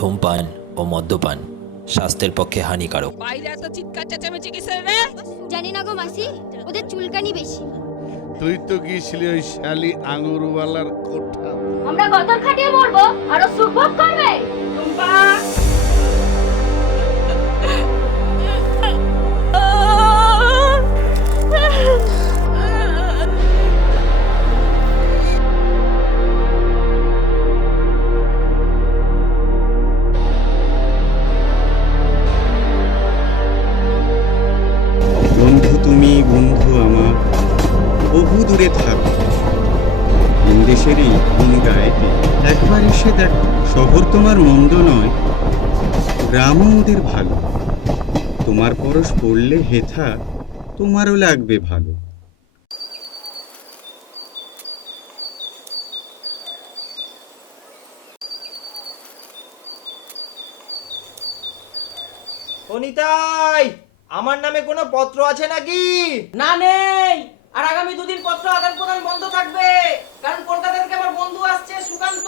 ধূমপান ও মদ্যপান স্বাস্থ্যের পক্ষে হানিকারক। বাইরে এত চিৎকার চেঁচামেচি কিসের রে? জানি না গো মাসি, ওদের চুলকানি বেশি। তুই তো গিয়েছিলি ওই শালি আঙুরওয়ালার কোঠা। আমরা গতর খাটিয়ে মরবো আর ও সুখভোগ করবে। টুম্পা বন্ধু তুমি, বন্ধু আমার, বহু দূরে থাকো কোন দেশেরই কোন গায়েতে। একবার এসে দেখ, শহর তোমার মন্দ নয়, গ্রামও ওদের ভালো। তোমার পরশ পড়লে হেথা তোমারও লাগবে ভালো। অনিতাই, আমার নামে কোনো পত্র আছে নাকি? না নেই। আর আগামী দুদিন পত্র আদান প্রদান বন্ধ থাকবে, কারণ কলকাতা থেকে আমার বন্ধু আসছে সুকান্ত।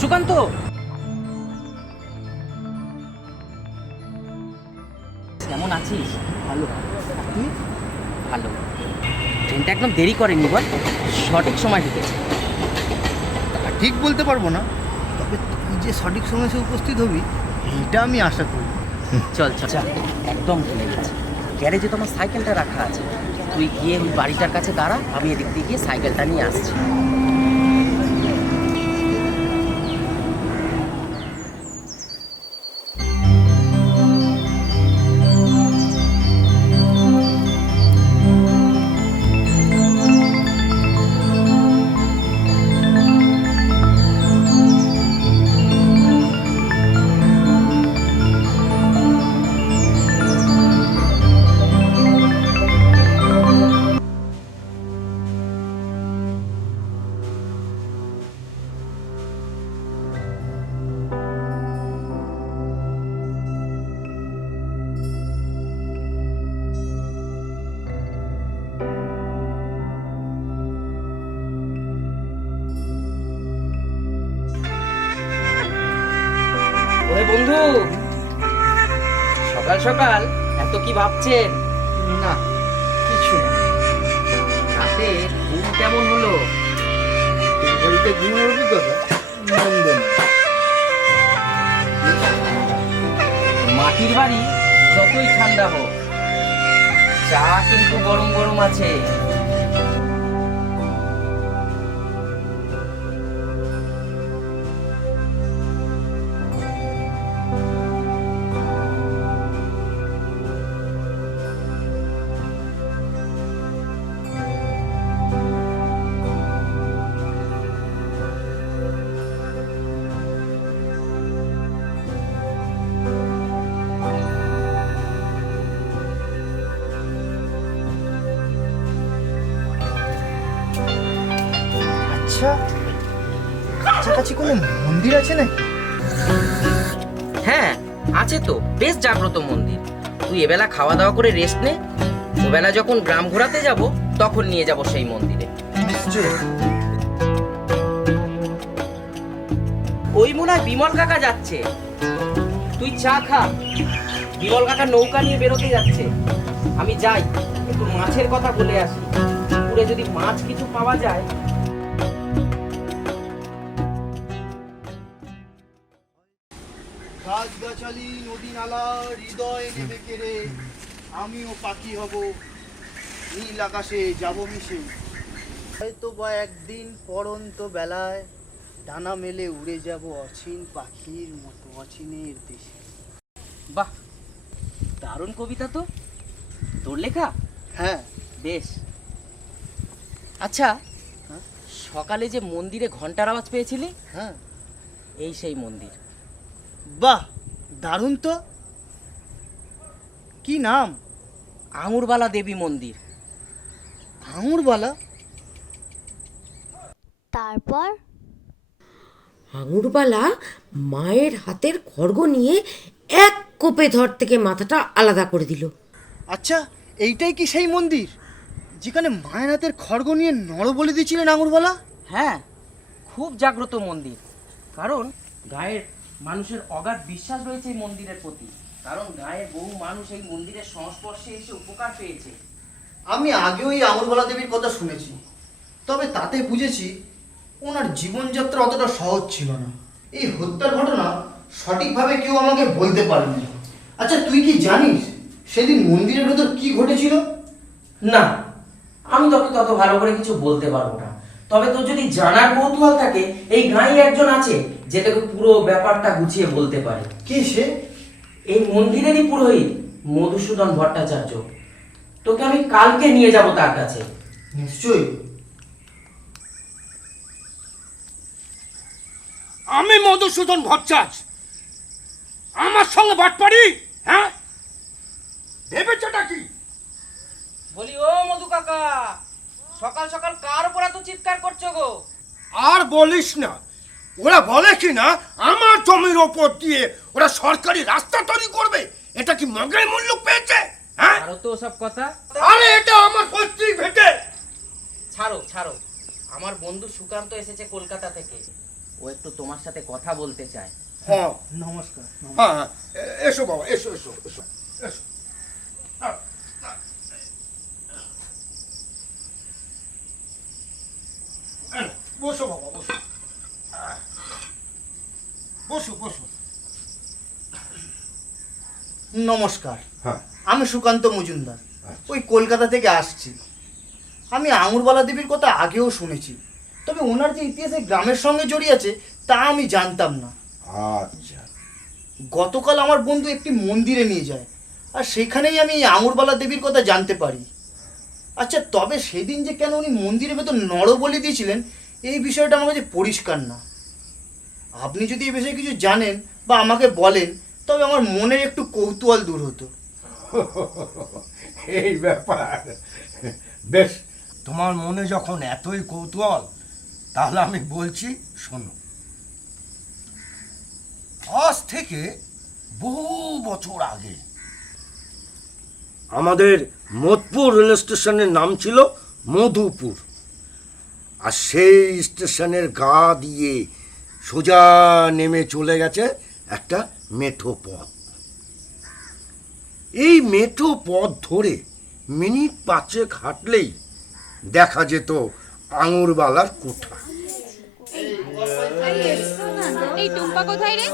সুকান্ত, কেমন আছিস? ভালো। তুই? ভালো। ট্রেনটা একদম দেরি করেনি বল, সঠিক সময় ঢুকেছে। তা ঠিক বলতে পারবো না, তবে তুই যে সঠিক সময় এসে উপস্থিত হবি এইটা আমি আশা করি। চল চল চল, একদম ভুলে গেছি, গ্যারেজে তোমার সাইকেলটা রাখা আছে। তুই গিয়ে ওই বাড়িটার কাছে দাঁড়া, আমি এদিক দিয়ে গিয়ে সাইকেলটা নিয়ে আসছি। ওহে বন্ধু, সকাল সকাল এত কি ভাবছেন? না, কিছু না। রাতে ঘুম কেমন হলো? এই বাড়িতে ঘুমের অভিজ্ঞতা মন্দ না। মাটির বাড়ি যতই ঠান্ডা হোক, চা কিন্তু গরম গরম আছে। আচ্ছা, কাছাকাছি কোনো মন্দির আছে নাকি? হ্যাঁ আছে তো, বেশ জাগ্রত মন্দির। তুই এবেলা খাওয়া দাওয়া করে রেস্ট নে, ওবেলা যখন গ্রাম ঘোরাতে যাব তখন নিয়ে যাব সেই মন্দিরে। নিশ্চয়। ওই মনে হয় বিমল কাকা যাচ্ছে, তুই চা খা। বিমল কাকা নৌকা নিয়ে বেরোতে যাচ্ছে। আমি যাই, একটু মাছের কথা বলে আসি। পুকুরে যদি মাছ কিছু পাওয়া যায়। গাছগাছালি নদী নালা হৃদয় নেবে কেড়ে, আমিও পাখি হব, নীল আকাশে যাব মিশে। হয়তো বা একদিন পড়ন্ত বেলায় ডানা মেলে উড়ে যাব অচিন পাখির মতো অচিনের দেশে। বাহ, দারুণ কবিতা তো। তোর লেখা? হ্যাঁ, বেশ, আচ্ছা, সকালে যে মন্দিরে ঘন্টার আওয়াজ পেয়েছিলি, হ্যাঁ, এই সেই মন্দির। বাহ, দারুণ তো। কি নাম? আঙুরবালা দেবী মন্দির। আঙুরবালা? তারপর আঙুরবালা মায়ের হাতের খড়গ নিয়ে এক কোপে ধর থেকে মাথাটা আলাদা করে দিল। আচ্ছা, এইটাই কি সেই মন্দির যেখানে মায়ের হাতের খড়গ নিয়ে নর বলে দিয়েছিলেন আঙুরবালা? হ্যাঁ, খুব জাগ্রত মন্দির। কারণ গায়ের মানুষের অগাধ বিশ্বাস রয়েছে এই মন্দিরের প্রতি। কারণ গায়ের বহু মানুষ এই মন্দিরের সংস্পর্শে এসে উপকার পেয়েছে। আমি আগেও এই আঙুরবালা দেবীর কথা শুনেছি, তবে তাতে বুঝেছি ওনার জীবনযাত্রা অতটা সহজ ছিল না। এই হত্যার ঘটনা সঠিকভাবে কেউ আমাকে বলতে পারেনি। আচ্ছা, তুই কি জানিস সেদিন মন্দিরের ভেতর কি ঘটেছিল? না, আমি তোকে তত ভালো করে কিছু বলতে পারবো না। তবে তোর যদি জানার কৌতূহল থাকে, এই গাঁয়ে একজন আছে যে তোকে পুরো ব্যাপারটা গুছিয়ে বলতে পারে। কে সে? এই মন্দিরেরই পুরোহিত মধুসূদন ভট্টাচার্য। তোকে আমি কালকে নিয়ে যাব তার কাছে। নিশ্চয়ই। আমি মধুসূদন ভট্টাচার্য, আমার সঙ্গে বাটপাড়ি? হ্যাঁ, ভেবেছেটা কি? বলি, ও মধু কাকা, সকাল সকাল কার উপর এত চিৎকার করছো গো? আর বলিস না, ওরা বলে কি না আমার জমির ওপর দিয়ে ওরা সরকারি রাস্তা তৈরি করবে। এটা কি মগের মূল্য পেয়েছে? হ্যাঁ, আরো তো ওসব কথা। আরে এটা আমার পৈতৃক ভেটে। ছাড়ো ছাড়ো, আমার বন্ধু সুকান্ত এসেছে কলকাতা থেকে। ও একটু তোমার সাথে কথা বলতে চায়। হ্যাঁ নমস্কার। হ্যাঁ, এসো বাবা, এসো এসো এসো এসো। বসো বাবা, বসো বসো বসো। নমস্কার, হ্যাঁ, আমি সুকান্ত মজুমদার, ওই কলকাতা থেকে আসছি। আমি আঙুরবালা দেবীর কথা আগেও শুনেছি, তবে ওনার যে ইতিহাসে গ্রামের সঙ্গে জড়িয়ে আছে তা আমি জানতাম না। আচ্ছা, গতকাল আমার বন্ধু একটি মন্দিরে নিয়ে যায়, আর সেখানেই আমি এই আঙুরবালা দেবীর কথা জানতে পারি। আচ্ছা, তবে সেদিন যে কেন উনি মন্দিরের ভেতর নর বলি দিয়েছিলেন, এই বিষয়টা আমার কাছে পরিষ্কার না। আপনি যদি এই বিষয়ে কিছু জানেন বা আমাকে বলেন, তবে আমার মনের একটু কৌতূহল দূর হতো। এই ব্যাপার। বেশ, তোমার মনে যখন এতই কৌতূহল, তাহলে আমি বলছি, শোনো। আজ থেকে বহু বছর আগে আমাদের মোদপুর রেল স্টেশনের নাম ছিল মধুপুর। আর সেই স্টেশনের গা দিয়ে সোজা নেমে চলে গেছে একটা মেঠো পথ। এই মেঠো পথ ধরে মিনিট 5 হাঁটলেই দেখা যেত আঙুরবালার কোঠা। এই টুম্পা কোথায় রে?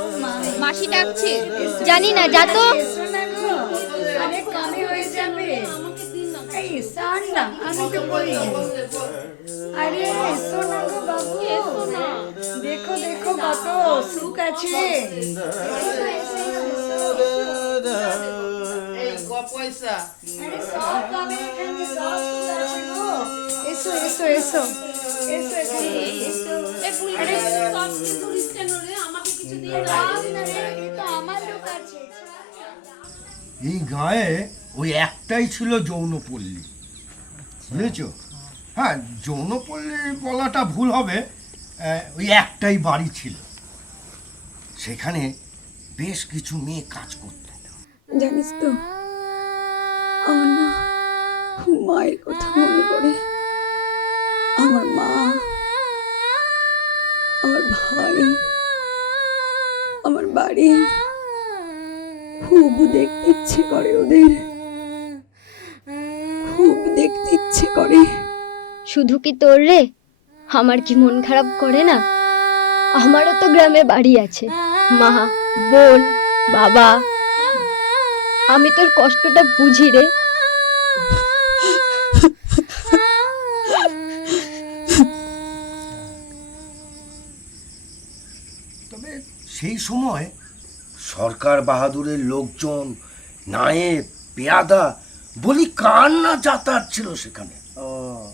মাসি ডাকছে। জানি না, যা তো। আরে এসো না গো বাবু, এসো না। দেখো দেখো কত সুখ আছে। আরে সব পাবে এখানে, সব সুখ আছে গো। এসো এসো এসো এসো এখানে এসো। আরে সব কিছু দিচ্ছে না রে, আমাকে কিছু দিয়ে দাও না রে, তো আমার লোক আছে। এই গায়ে ওই একটাই ছিল যৌনপল্লী, বুঝেছো? হ্যাঁ, যৌনপল্লী বলাটা ভুল হবে, ওই একটাই বাড়ি ছিল। সেখানে বেশ কিছু মেয়ে কাজ করত। জানিস তো, আমার না খুব মায়ের কথা মনে পড়ে। আমার মা, আমার ভাই, আমার বাড়ি, খুব দেখতে ইচ্ছে করে ওদের, খুব দেখতে ইচ্ছে করে। শুধু কি তোর রে? আমার কি মন খারাপ করে না? আমারও তো গ্রামে বাড়ি আছে, মা, বোন, বাবা। আমি তোর কষ্টটা বুঝি রে। তবে সেই সময় সরকার বাহাদুরের লোকজন, নায়েব, পেয়াদা বলি কার না যাতায়াত ছিল সেখানে।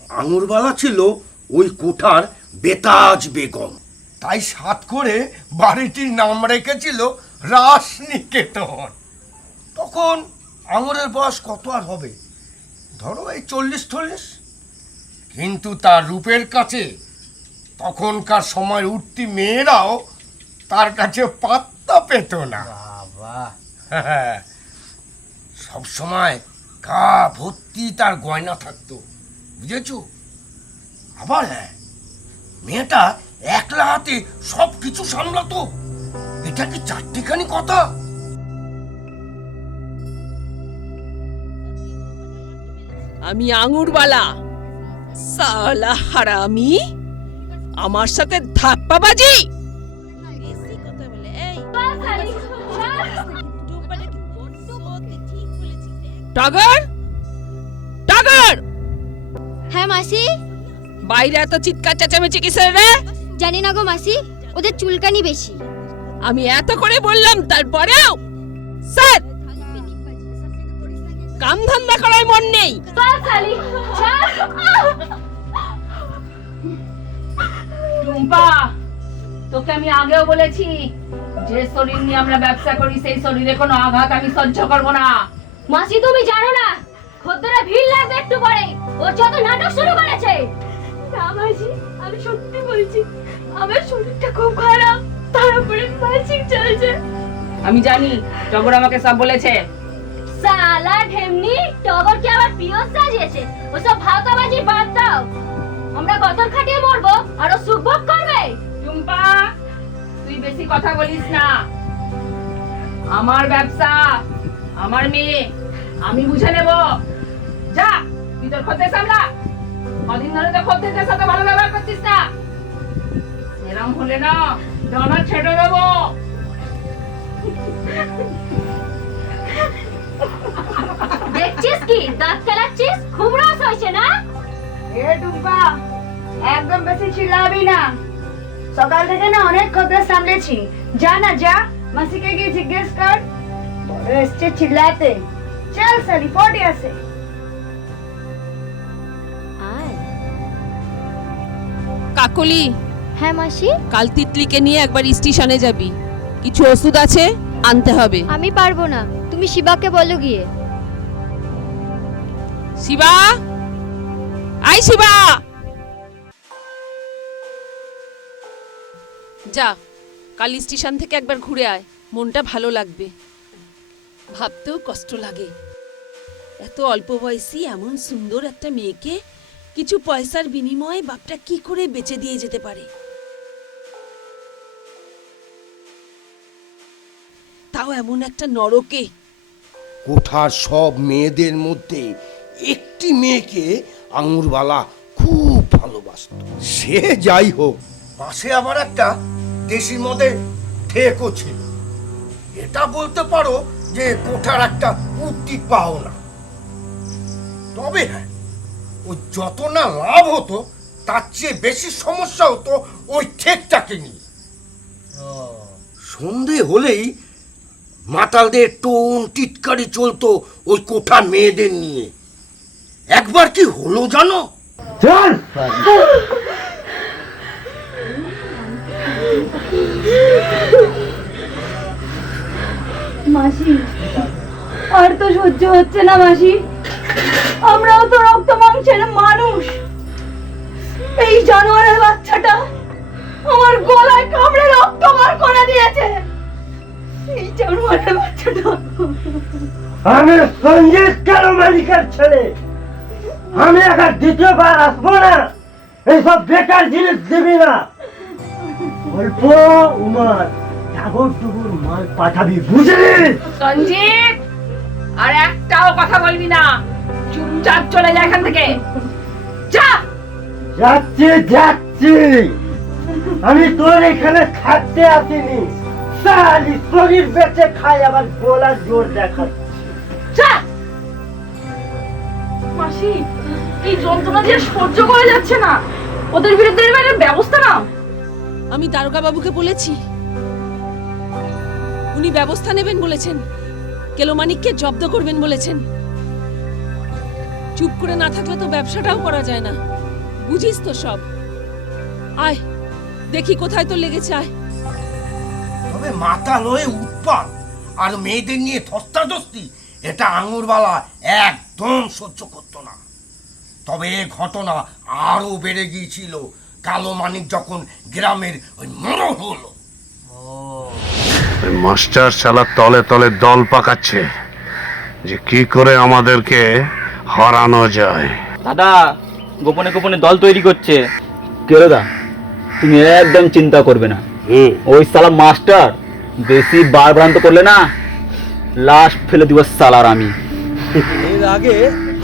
আঙুরবালা ছিল ওই কোঠার বেতাজ বেগম, তাই সাত করে বাড়িটির নাম রেখেছিল রাসনিকেতন। তখন আঙুরের বয়স কত আর হবে, ধরো এই 40-40। কিন্তু তার রূপের কাছে তখনকার সময় উঠতি মেয়েরাও তার কাছে পাত্তা পেত না। সব সময় গা ভর্তি তার গয়না থাকতো, বুঝেছ? আবার হ্যাঁ, মেয়েটা একলা হাতে সব কিছু সামলাতো। এটা কি চারটিখানি কথা? আমি আঙুরবালা, সালা হারামি, আমার সাথে ধাপ্পাবাজি। টগর, টগর, হ্যাঁ মাসি। বাইরে এত চিৎকার চেঁচামেচি কিসের রে? জানি না গো মাসি, ওদের চুলকানি বেশি। আমি এত করে বললাম তারপরেও স্যার কাম ধান্দা করার মন নেই। টুম্পা, তোকে আমি আগেও বলেছি, যে শরীর নিয়ে আমরা ব্যবসা করি সেই শরীরে কোনো আঘাত আমি সহ্য করব না। মাসি তুমি জানো না, খদ্দেরা ভিড় লাগবে একটু পরে, ওর যত নাটক শুরু করেছে। না মাসি, আমি সত্যি বলছি, আমার শরীরটা খুব খারাপ, তার উপরে মাসিক চলছে। আমি জানি, টগর আমাকে সব বলেছে। সালা ঢেমনি, টগর কি আবার পিয়স সাজিয়েছে? ওসব ভাওতাবাজি বাদ দাও, আমরা গতর খাটিয়ে মরবো আর ও সুখভোগ করবে। টুম্পা, তুই বেশি কথা বলিস না। আমার ব্যবসা, আমার মেয়ে, আমি বুঝে নেব। যা, তুই তোর খদ্দের সামলা। কদিন ধরে তো খদ্দেরদের সাথে ভালো ব্যবহার করছিস না। এরম হলে না ডানা ছেড়ে দেবো। দেখছিস কি দাঁত কেলাচ্ছিস? খুব রস হয়েছে না? এ টুম্পা, একদম বেশি চিল্লাবি না। সকাল থেকে না অনেক খদ্দের সামলেছি। যা না যা, মাসিকে গিয়ে জিজ্ঞেস কর। বড় এসছে চিল্লাতে। চল সালি, 40 আছে। কাকলি, হ্যাঁ মাসি। কাল তিতলিকে নিয়ে একবার স্টেশনে যাবি, কিছু ওষুধ আছে আনতে হবে। আমি পারবো না, তুমি শিবাকে বলো গিয়ে। শিবা, আই শিবা, যা কাল স্টেশন থেকে একবার ঘুরে আয়, মনটা ভালো লাগবে। ভাবতেও কষ্ট লাগে, এত অল্প বয়সী এমন সুন্দর একটা মেয়েকে কিছু পয়সার বিনিময়ে বাপটা কি করে বেচে দিয়ে যেতে পারে। তাও এমন একটা নরকে। কোঠার সব মেয়েদের মধ্যে একটি মেয়েকে আঙুরবালা খুব ভালোবাসত। সে যাই হোক, পাশে আবার একটা দেশি মদের ঠেকও ছিল। এটা বলতে পারো যে কোঠার একটা উঠতি পাওনা। তবে হ্যাঁ, ওই যত না লাভ হতো তার চেয়ে বেশি সমস্যা হতো ওই ঠেকটাকে নিয়ে। সন্ধে হলেই মাতালদের টোন টিটকারি চলতো ওই কোঠার মেয়েদের নিয়ে। একবার কি হলো জানো? চল মাসি, আর তো সহ্য হচ্ছে না মাসি। আমরাও তো রক্ত মাংসের মানুষ। এই জানোয়ারের বাচ্চাটা আমার গলায় কামড়ে রক্ত বার করে দিয়েছে। এই জানোয়ারের বাচ্চাটা। আমি সঞ্জিত কালো মালিকের ছেলে, আমি একা দ্বিতীয়বার আসবো না। এইসব বেকার জিনিস দিবি না। অল্প উমার ঠাকুর টুকুর মাল পাঠাবি, বুঝলি? সঞ্জিত, আর একটাও কথা বলবি না, চুপচাপ চলে যা এখান থেকে। যা। যাচ্ছি যাচ্ছি, আমি তোর এখানে থাকতে আসিনি। সালি শরীর বেঁচে খাই, আবার গলা জোর দেখাচ্ছি। যা। মাসি, এই যন্ত্রণা যে সহ্য করা যাচ্ছে না, ওদের বিরুদ্ধে এর ব্যবস্থা নাও। আমি দারোগা বাবুকে বলেছি, উনি ব্যবস্থা নেবেন বলেছেন, কেলোমানিককে জব্দ করবেন বলেছেন। চুপ করে না থাকলে তো ব্যবসাটাও করা যায় না। বুঝিস তো সব। আয় দেখি কোথায় তো লেগেছে, আয়। তবে মাতাল হয়ে উৎপাত আর মেয়েদের নিয়ে ধস্তাধস্তি এটা আঙুরবালা একদম সহ্য করতো না। তবে এ ঘটনা আরো বেড়ে গিয়েছিল কালো মানিক যখন গ্রামের ওই মরণ হলো। মাস্টার শালা তলে তলে দল পাকাচ্ছে যে কি করে আমাদেরকে হারানো যায়। দাদা গোপনে গোপনে দল তৈরি করছে। কেরোদা তুমি একদম চিন্তা করবে না, ওই সালা মাস্টার বেশি বারভ্রান্ত করলে না লাশ ফেলে দিব সালার আমি। এর আগে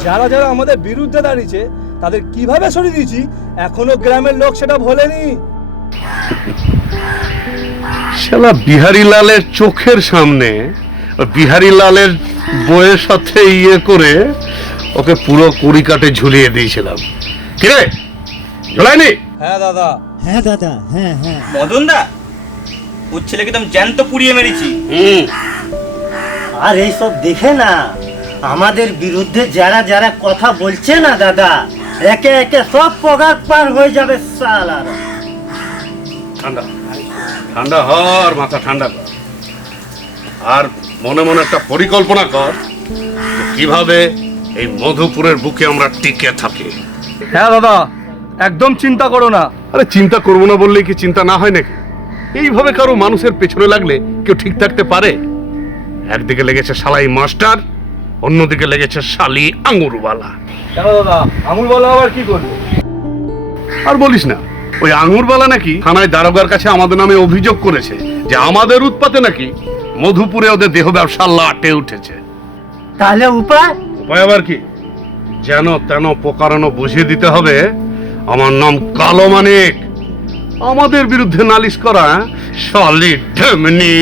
যারা যারা আমাদের বিরুদ্ধে দাঁড়িয়েছে তাদের কিভাবে সরিয়ে দিয়েছি এখনো গ্রামের লোক সেটা ভোলেনি। শালা বিহারী লালের চোখের সামনে বিহারী লালের বইয়ের সাথে ইয়ে করে ওকে পুরো কড়িকাটে ঝুলিয়ে দিয়েছিলাম। কিরে ঝোলাইনি? হ্যাঁ দাদা, হ্যাঁ দাদা, হ্যাঁ হ্যাঁ। মদন দা ওর ছেলেকে তো আমি জ্যান্ত পুড়িয়ে মেরেছি। আর এইসব দেখে না আমাদের বিরুদ্ধে যারা যারা কথা বলছে না দাদা, একে একে সব পগার পার হয়ে যাবে সালার। ঠান্ডা ঠান্ডা হর, মাথা ঠান্ডা কর, আর মনে মনে একটা পরিকল্পনা কর যে কিভাবে এই মধুপুরের বুকে আমরা টিকে থাকি। হ্যাঁ দাদা, একদম চিন্তা করো না। আরে চিন্তা করবো না বললে কি চিন্তা না হয় নাকি? এইভাবে কারো মানুষের পেছনে লাগলে কেউ ঠিক থাকতে পারে? একদিকে লেগেছে শালাই মাস্টার, অন্যদিকে লেগেছে শালি আঙুরওয়ালা। কেন দাদা, আঙুরওয়ালা আবার কি করবে? আর বলিস না, ওই আঙুরওয়ালা নাকি থানায় দারোগার কাছে আমাদের নামে অভিযোগ করেছে যে আমাদের উৎপাতে নাকি মধুপুরে ওদের দেহ ব্যবসা লাটে উঠেছে। তাহলে উপায়? উপায় আবার কি? যেন তেন প্রকারণ বুঝিয়ে দিতে হবে আমার নাম কালো মানিক, আমাদের বিরুদ্ধে নালিশ করা শালি ঢেমনি।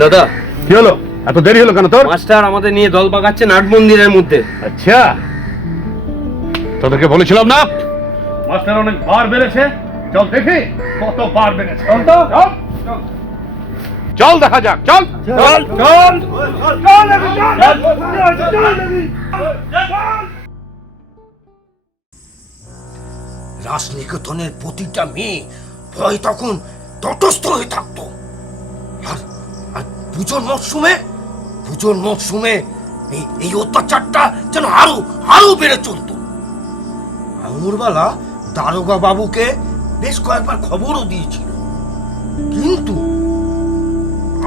দাদা কি হলো? এত দেরি হলো কেন তোর? মাস্টার আমাদের নিয়ে দল পাকাচ্ছে নাট মন্দিরের মধ্যে। আচ্ছা, তোদেরকে বলেছিলাম না মাস্টার অনেক বার বেড়েছে। চল দেখি কত বার বেড়েছে। চল দেখা যাক। চল চল চল রাসনিকেতনের প্রতিটা মেয়ে ভয় তখন তটস্থ হয়ে থাকতো। আর আর পুজোর মরশুমে এই অত্যাচারটা যেন আরো আরো বেড়ে চলতো। আঙুরবালা দারোগা বাবুকে বেশ কয়েকবার খবরও দিয়েছিল, কিন্তু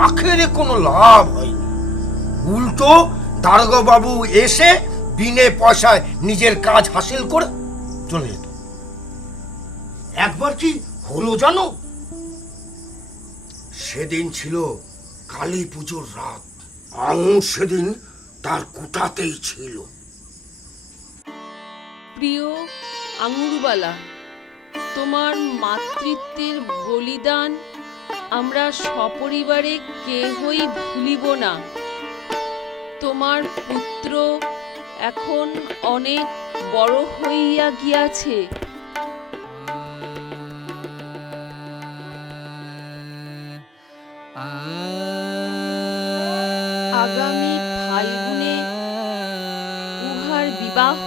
আখেরে কোনো লাভ হয়নি। উল্টো দারোগা বাবু এসে বিনে পয়সায় নিজের কাজ হাসিল করে চলে যেত। একবার কি হলো জানো? সেদিন ছিল কালী পুজোর রাত। আঙুর সেদিন তার কুটাতেই ছিল। প্রিয় আঙুরবালা, তোমার মাতৃত্বের বলিদান আমরা সপরিবারে কেহই ভুলিব না। তোমার পুত্র এখন অনেক বড় হইয়া গিয়াছে। আগামী ফাল্গুনে উহার বিবাহ।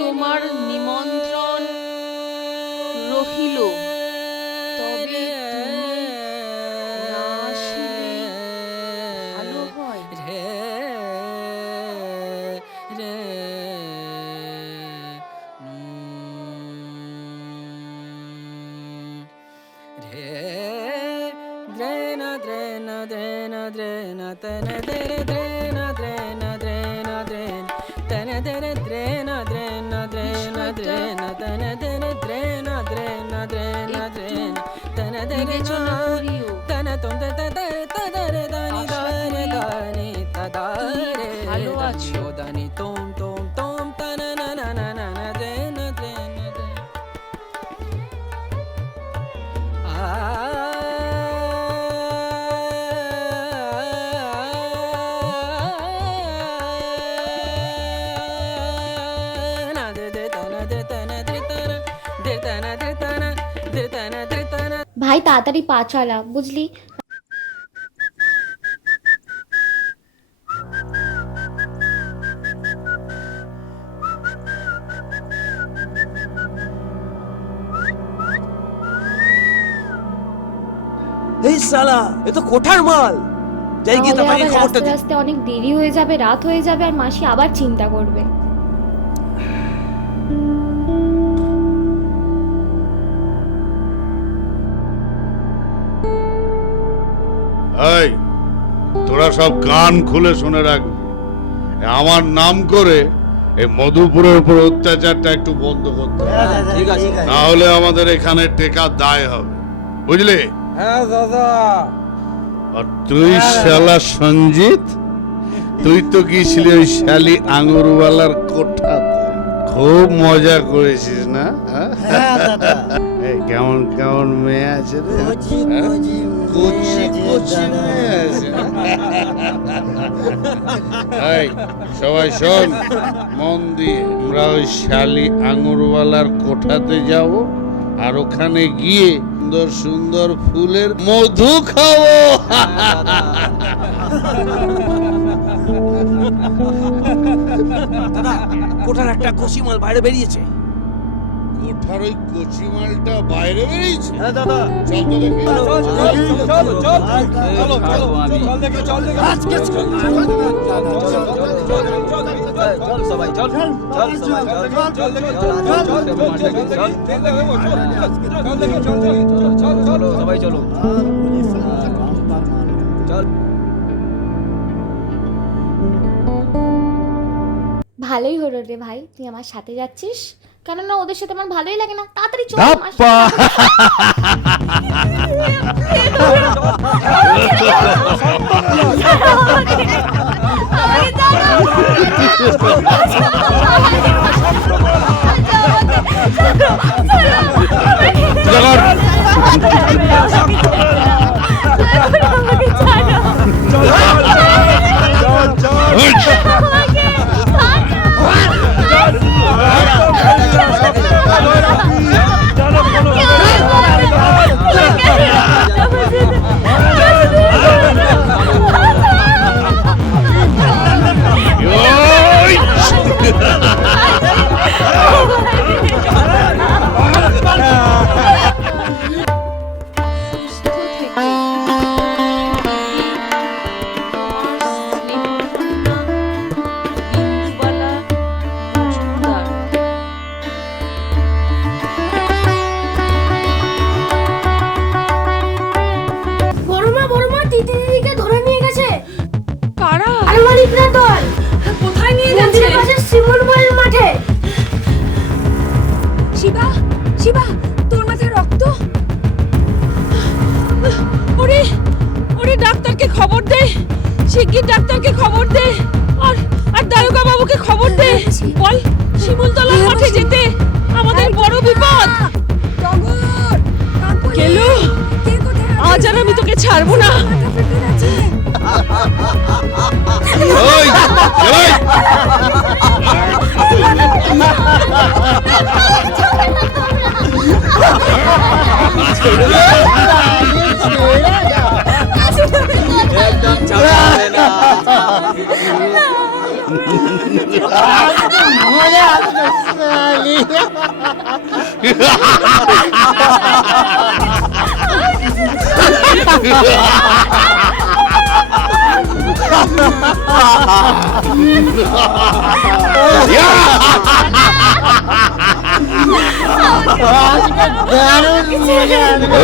তোমার নিমন্ত্রণ রহিল, তবে তুমি না আসিলে ভালো হয়। বিবেচনা করিও। ভালো আছো? ভাই তাড়াতাড়ি পা চালা, বুঝলি? এই শালা এ তো কোঠার মাল। যাই গিয়ে তাহলে তোমাকে আবার খবরটা রাস্তে দিই। রাস্তে অনেক দেরি হয়ে যাবে, রাত হয়ে যাবে, আর মাসি আবার চিন্তা করবে। এই তোরা সব কান খুলে শুনে রাখবি, আমার নাম করে এই মধুপুরের উপর অত্যাচারটা একটু বন্ধ করতে হবে, ঠিক আছে। না হলে আমাদের এখানে টেকা দায় হবে, বুঝলি? হ্যাঁ দাদা। আর তুই শালা সঞ্জিত, তুই তো গিয়েছিলি ওই শালি আঙুরওয়ালার কোঠাতে, খুব মজা করেছিস না? হ্যাঁ দাদা। এই কেমন কেমন মেয়ে আছে রে, কচি কচি মেয়ে আছে। এই সবাই শোন মন দিয়ে, আমরা ওই শালি আঙুরওয়ালার কোঠাতে যাব, আর ওখানে গিয়ে সুন্দর সুন্দর ফুলের মধু খাবো। দাদা কোঠার একটা কষি মাল বাইরে বেরিয়েছে। কোঠার ওই কচি মালটা বাইরে বেরিয়েছে? হ্যাঁ দাদা। চল তো দেখি। ভালোই হলো রে ভাই, তুই আমার সাথে যাচ্ছিস, কেননা ওদের সাথে আমার ভালোই লাগে না। তাড়াতাড়ি চল। ধাপ্পা। শিবা, শিবা, তোর মাথায় রক্ত। ওরে ওরে, ডাক্তারকে খবর দে, শিগগির ডাক্তারকে খবর দে, আর আর দারোগা বাবুকে খবর দে, বল শিমুলতলার মাঠে যেতে, আমাদের বড় বিপদ। কেলু, আজ আর আমি তোকে ছাড়বো না। ওই ওই একদম চাপবে না।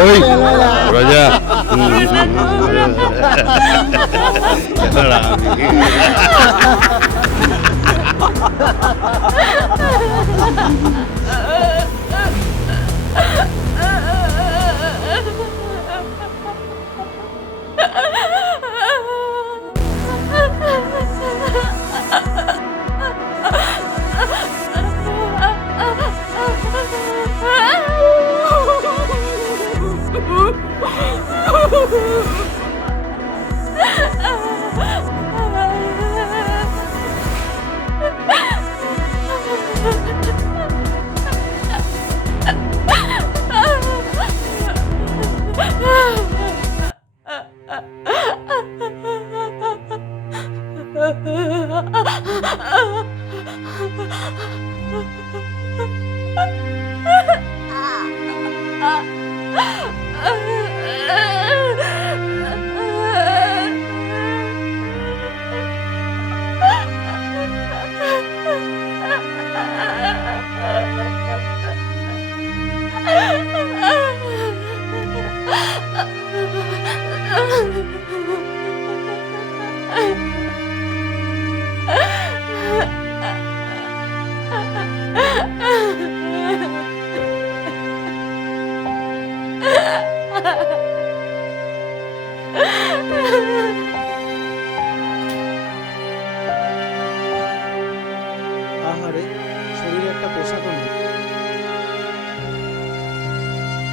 ওই রাজা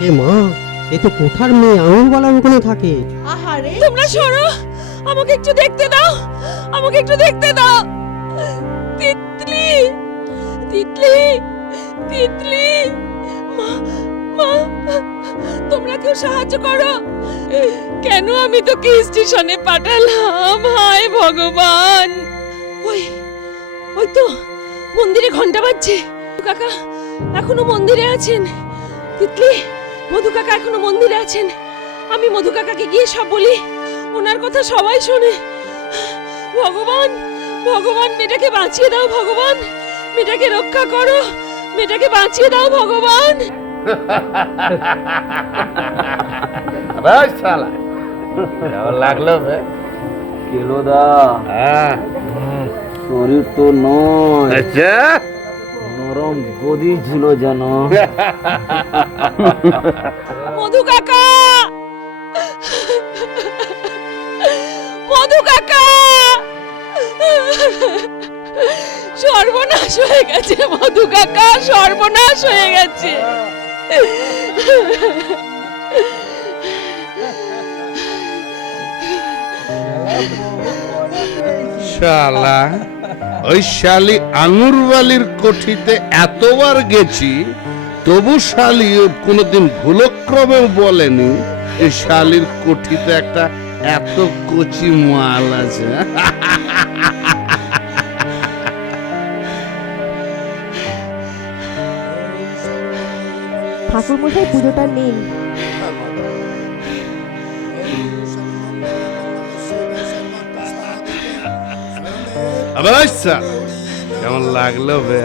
এ মা, এ তো কোঠার মেয়ে আঙুরওয়ালার ওখানে থাকে। আহারে তোমরা সরো, আমাকে একটু দেখতে দাও, আমাকে একটু দেখতে দাও। তিতলি, তিতলি, তিতলি, মা, মা, তোমরা কেউ সাহায্য করো। কেন আমি তোকে স্টেশনে পাঠালাম? হায় ভগবান! ওই ওই তো মন্দিরে ঘন্টা বাজছে। কাকা এখনো মন্দিরে আছেন। তিতলি, মধু কাকা এখনো মন্দিরে আছেন। আমি মধু কাকাকে গিয়ে সব বলি, ওনার কথা সবাই শোনে। ভগবান, ভগবান, মেয়েটাকে বাঁচিয়ে দাও ভগবান, মেয়েটাকে রক্ষা করো, মেয়েটাকে বাঁচিয়ে দাও ভগবান। কেমন লাগলো বে? কেলোদা, শরীর তো নয়, আচ্ছা, নরম গদি ছিল যেন। মধু কাকা, মধু কাকা, সর্বনাশ হয়ে গেছে মধু কাকা, সর্বনাশ হয়ে গেছে। শালা, ওই শালি আঙুরওয়ালির কোঠিতে এতবার গেছি, তবু শালি কোনোদিন ভুলক্রমে বলেনি এই শালির কোঠিতে একটা এত কচি মাল আছে। ঠাকুর মশাই পুজোটা নিন। আবার আচ্ছা, কেমন লাগলো বে?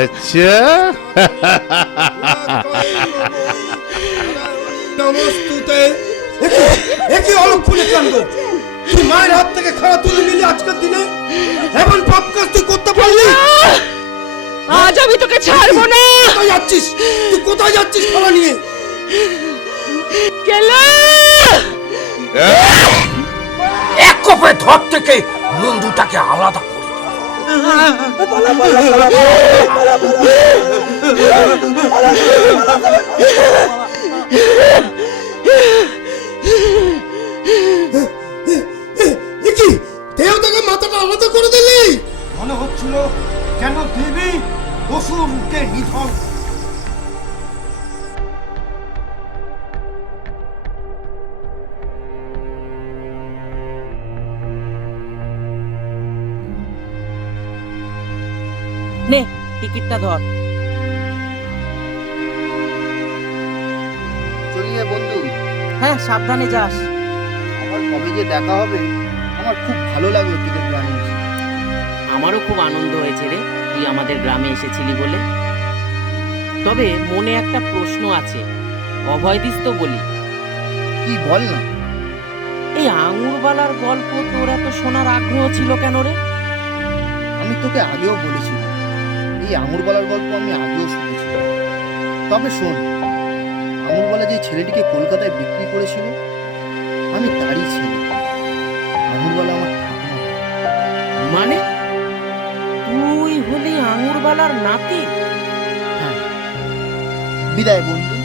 আচ্ছা, নমস্তুতে। একই অলক্ষণে কাণ্ড, তুই মায়ের হাত থেকে খাড়া তুলে নিলি আজকের দিনে, এমন পাপ কাজ তুই করতে পারলি? আজ আমি তোকে ছাড়বো না। কোথায় যাচ্ছিস তুই? কোথায় যাচ্ছিস খাড়া নিয়ে? কেলা, এক কোপে ধর থেকে বন্ধুটাকে আলাদা করে কি দেহ থেকে মাথাটা আলাদা করে দিলি? মনে হচ্ছিল যেন দেবী দস্যুকে নিধন। নে টিকিটটা ধর। চলিয়ে বন্ধু, হ্যাঁ, সাবধানে যাস। আবার কবে যে দেখা হবে। আমার খুব ভালো লাগলো তোদের গ্রামে এসে। আমারও খুব আনন্দ হয়েছে রে, তুই আমাদের গ্রামে এসেছিলি বলে। তবে মনে একটা প্রশ্ন আছে, অভয় দিস তো বলি। কি বল না। এই আঙুরবালার গল্প তোর এত শোনার আগ্রহ ছিল কেন রে? আমি তোকে আগেও বলেছিলাম, এই আঙুরবালার গল্প আমি আগেও শুনেছিলাম। তবে শোন, আঙুরবালা যে ছেলেটিকে কলকাতায় বিক্রি করেছিল, আমি তারই ছেলে। আঙুরবালা আমার ঠাকুমা। মানে তুই হলি আঙুরবালার নাতি? হ্যাঁ। বিদায় বন্ধু।